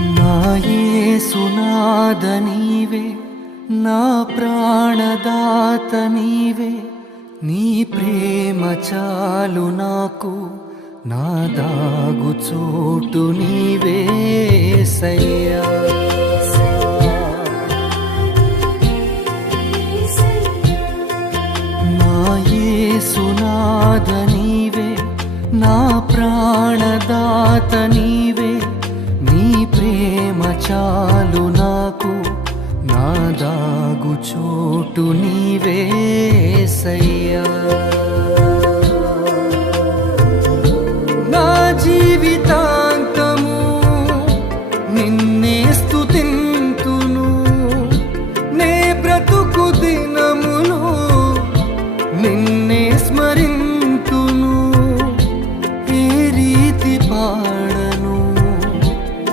నా యేసునాథ నీవే, నా ప్రాణదాత నీవే, నీ ప్రేమ చాలు నాకు, నా దాగు చోటు నీవే యేసయ్యా. నా యేసునాథ నీవే, నా ప్రాణదాత నీవే, నీ ప్రేమ చాలు నాకు, నా దాగు చోటు నీవే యేసయ్యా.